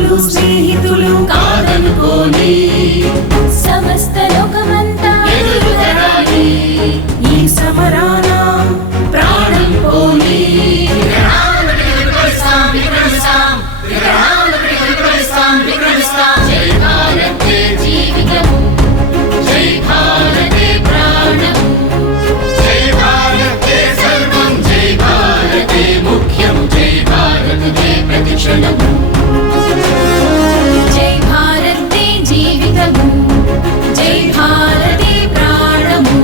బంధువులు స్నేహితులు కాదనుకోని సమస్త లోకమంతా ఎదురుగాని ఈ సమరాన ప్రాణం పోని జై భారతే జీవితము జై భారతే ప్రాణము జై భారతే సర్వం జై భారతే ముఖ్యం జై భారతే ప్రతిక్షణము జై భారతే జీవితము జై భారతే ప్రాణము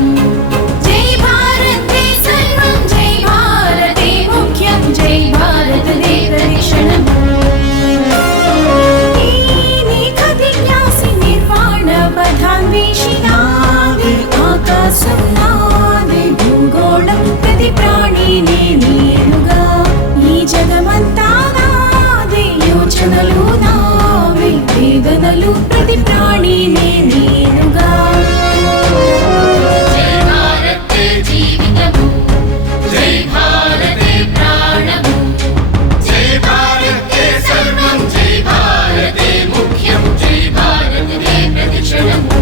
జై భారతే సర్వం జై భారతే ముఖ్యం జై భారతే ప్రతిక్షణము ఆకాశం నాదే భూగోళం ప్రతి ప్రాణి నేనుగా ఈ జగమంతా నాదే యోచనలు నావే వేదనలు ప్రతి ప్రాణి నేనుగా జై భారతే జీవితము జై భారతే ప్రాణము జై భారతే సర్వం జై భారతే ముఖ్యం జై భారతే ప్రతిక్షణము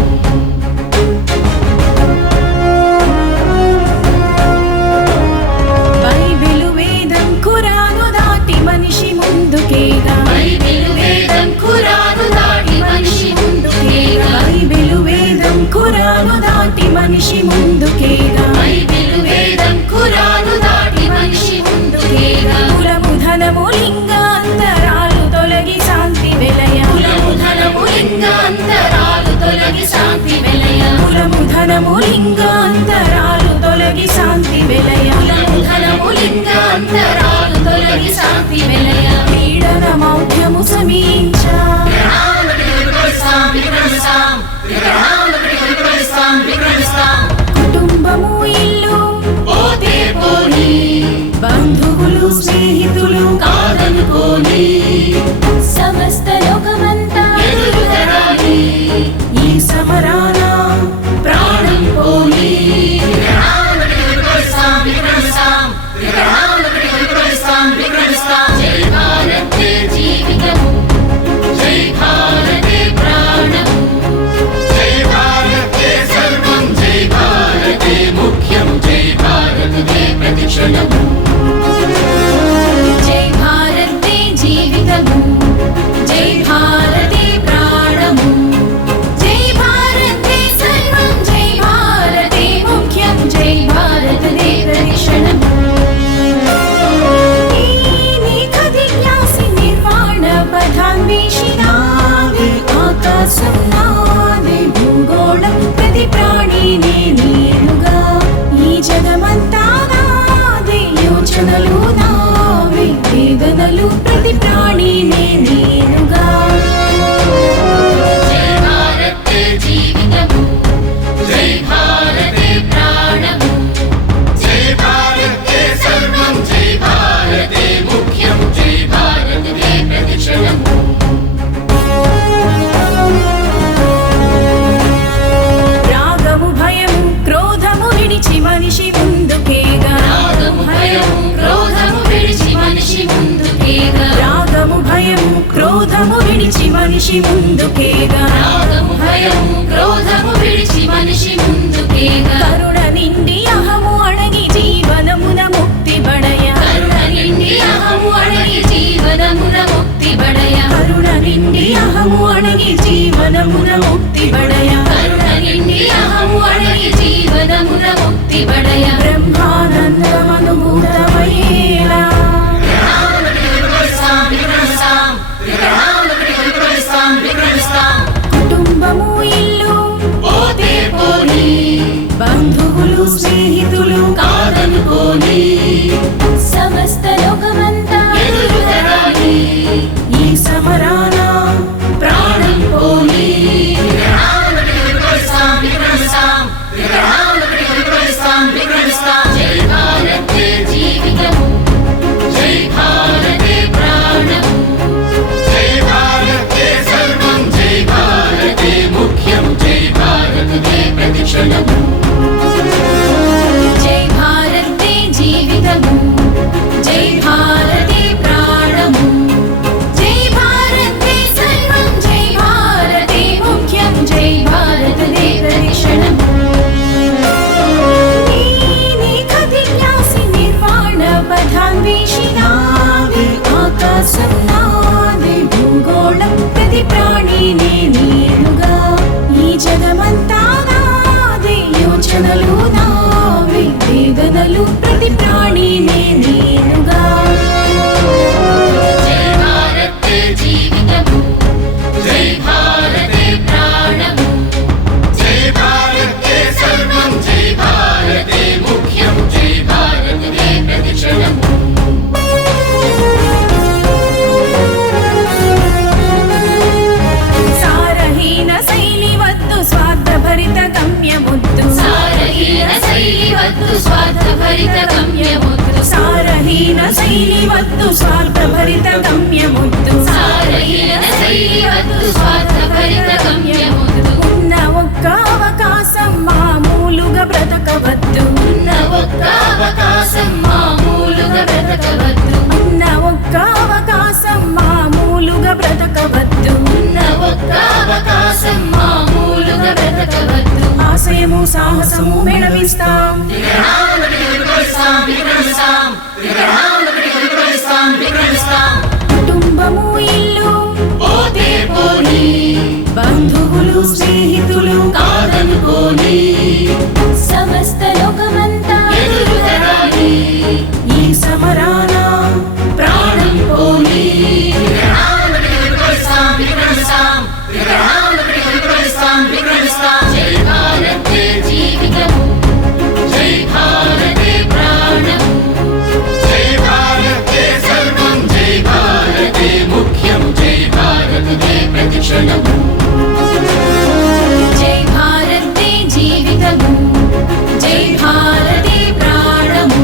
మనిషి ముందుకేగా బైబిలు వేదం ఖురాను దాటి మనిషి ముందుకేగా కులము ధనము లింగాంతరాలు తొలగి శాంతి వెలయ కులము ధనము లింగాంతరాలు తొలగి శాంతి వెలయ కులము ధనము లింగాంతరాలు తొలగి శాంతి వెలయ కులము ధనము లింగాంతరాలు తొలగి శాంతి వెలయ పీడన మౌఢ్యము సమీంచ కుటుంబము ఇల్లు పోతే పోని బంధువులు స్నేహితులు కాదనుకోని సమస్త లోకమంతా ఎదురుగాని ఈ సమరాన ప్రాణం పోని జై భారతే జీవితము జై భారతే ప్రాణము జై భారతే సర్వం జై భారతే ముఖ్యం జై భారతే ప్రతిక్షణము జై భారతే జీవితము జై భారతే ప్రాణము జై భారతే సర్వం జై భారతే ముఖ్యం జై భారతే ప్రతిక్షణము ఆకాశం నాదే భూగోళం ప్రతి ప్రాణి నేనుగా ఈ జగమంతా నాదే యోచనలు నావే వేదనలు ప్రతి ప్రాణి నేనుగా జై భారతే జీవితము జై భారతే ప్రాణము జై భారతే సర్వం జై భారతే ముఖ్యం జై భారతే ప్రతిక్షణము మనిషి ముందుకేగా రాగము భయము క్రోధము విడిచి మనిషి ముందుకేగా రాగము భయము క్రోధము విడిచి మనిషి ముందుకేగా రాగము భయము క్రోధము విడిచి మనిషి ముందుకేగా కరుణ నిండి అహము అణగి జీవనమున ముక్తి బడయ కరుణ నిండి అహము అణగి జీవనమున ముక్తి బడయ కరుణ నిండి అహము అణగి జీవనమున ముక్తి బడయ కరుణ నిండి అహము అణగి జీవనమున ముక్తి బడయ బ్రహ్మానందమనుభూతమయ్యేలా కుటుంబము ఇల్లు పోతే పోని బంధువులు సాహస్యము సాహసము మెడవిస్తాం. కుటుంబము ఇల్లు పోతే పోని, బంధువులు స్నేహితులు కాదనుకోని, సమస్త లోకమంతా ఎదురుదరాని, ఈ సమరాన ప్రాణం పోని. జై భారతే జీవితము, జై భారతే ప్రాణము, జై భారతే సర్వం, జై భారతే ముఖ్యం, జై భారతే ప్రతిక్షణము. జై భారతే జీవితము, జై భారతే ప్రాణము,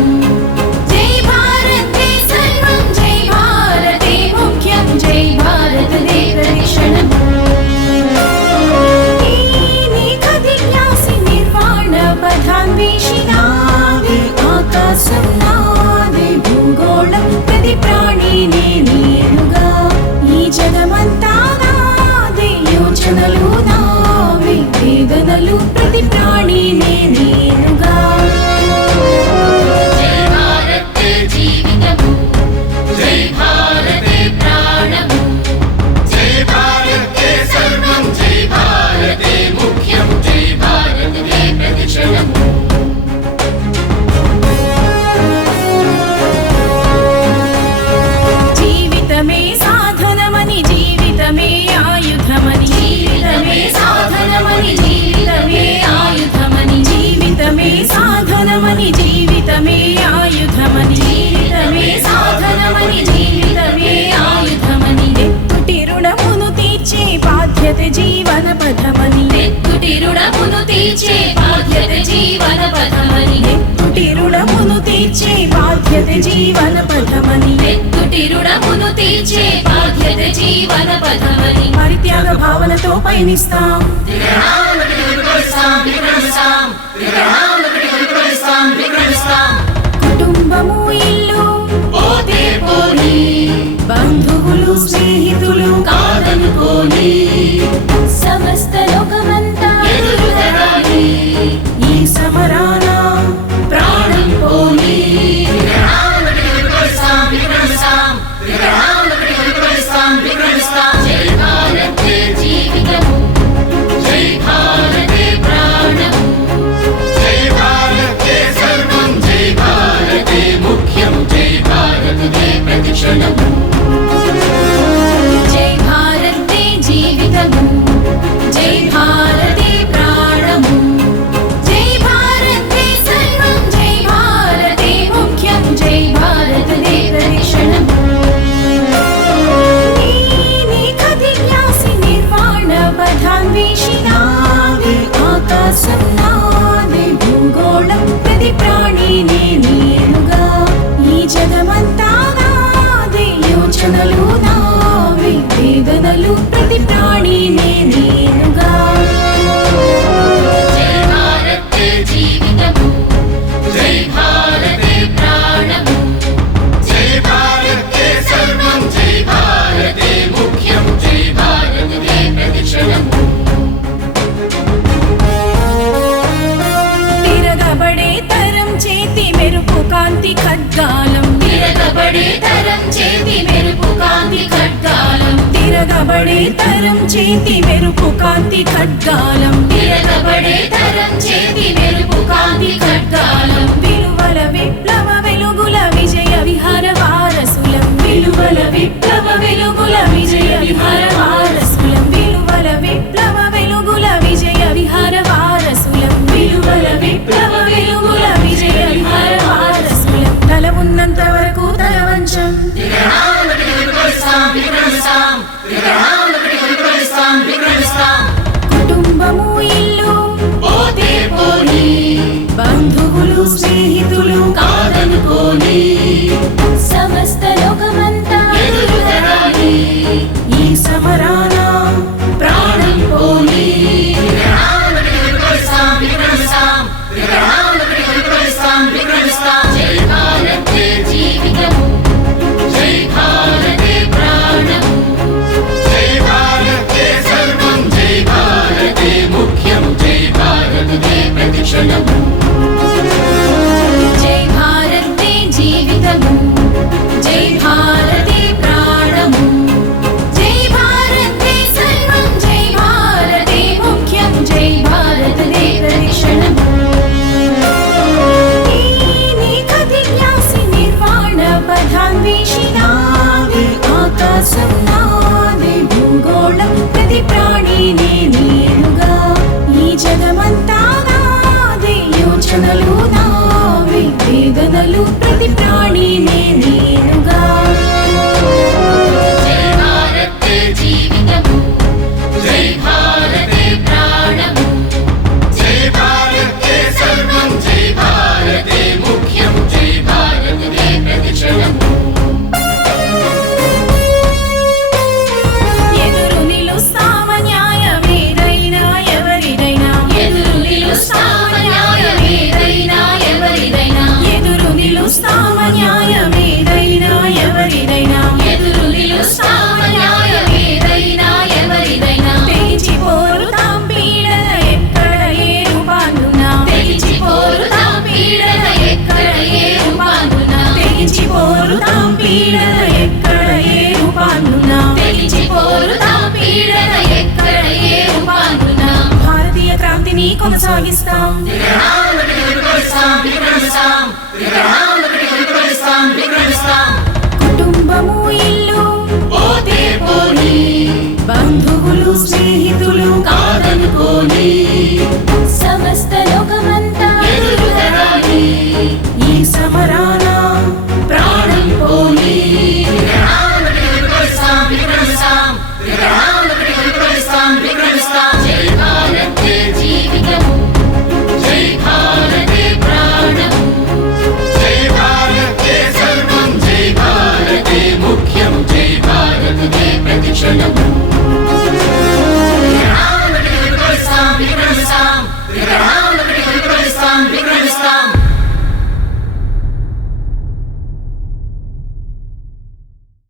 జై భారతే సర్వం, జై భారతే ముఖ్యం, జై భారతే ప్రతిక్షణము. ఆకాశం నాదే, భూగోళం ప్రతి ప్రాణి నేనుగా, ఈ జగమంతా నాదే, యోచనలు నావే, వేదనలు ప్రతి ప్రాణి నేనుగా. జై భారతే జీవితము, జై భారతే ప్రాణము, జై భారతే సర్వం, జై భారతే ముఖ్యం, జై భారతే ప్రతిక్షణము. జీవితమే ఆయుధమని, జీవితమే సాధనమని, జీవితమే ఆయుధమని, నెక్కుటి రుణమును తీర్చే బాధ్యత జీవన పథమని, నెక్కుటి రుణమును తీర్చే బాధ్యత జీవన పథమని, నెక్కుటి రుణమును తీర్చే బాధ్యత జీవన పథమని, నెక్కుటి రుణమును తీర్చే బాధ్యత జీవన పథమని. పరిత్యాగ భావనతో పయనిస్తాం. కుటుంబము ఇల్లు పోతే పోని, బంధువులు స్నేహితులు కాదనుకోని, సమస్త లోకమంతా ఎదురుదరాని, ఈ సమరాన ప్రాణం పోని. జై భారతే జీవితము, జై భారతే ప్రాణము, జై భారతే సర్వం, జై భారతే ముఖ్యం, జై భారతే ప్రతిక్షణము. జై భారతే జీవితము, జై భారతే ప్రాణము, జై భారతే సర్వం, జై భారతే ముఖ్యం, జై భారతే ప్రతిక్షణము. ఆకాశం నాదే, భూగోళం ప్రతి ప్రాణి నేనుగా, ఈ జగమంతా నాదే, యోచనలు నావే, వేదనలు ప్రతి ప్రాణి నేనుగా. జై భారతే జీవితము, జై భారతే ప్రాణము, జై భారతే సర్వం, జై భారతే ముఖ్యం, జై భారతే ప్రతిక్షణము. తిరగబడే తరం చేతి మెరుపు కాంతి ఖడ్గాలం, తిరగబడే తరం చేతి మెరుపు కాంతి ఖడ్గాలం, తిరగబడే తరం చేతి మెరుపు కాంతి ఖడ్గాలం, తిరగబడే తరం చేతి మెరుపు కాంతి ఖడ్గాలం. విలువల విప్లవ వెలుగుల విజయ విహార వారసులం, విలువల విప్లవ వెలుగుల విజయ విహార వారసులం, విలువల విప్లవ వెలుగుల విజయ విహార వారసులం, విలువల విప్లవ వెలుగుల విజయ విహార వారసులం. తల ఉన్నంత వరకు తల వంచం. కుటుంబము ఇల్లు పోతే పోని, బంధువులు స్నేహితులు కాదనుకోని, సమస్త లోకమంతా ఎదురుదరాని, ఈ సమరాన ప్రాణం పోని. జై భారతే జీవితము, జై భారతే ప్రాణము, జై భారతే సర్వం, జై భారతే ముఖ్యం, జై భారతే వీడన ఎక్కడ ఏ ఉపాంతున భారతీయ క్రాంతిని కొనసాగిస్తాం కుటుంబము ఇల్లు పోతే పోని బంధువులు స్నేహితులు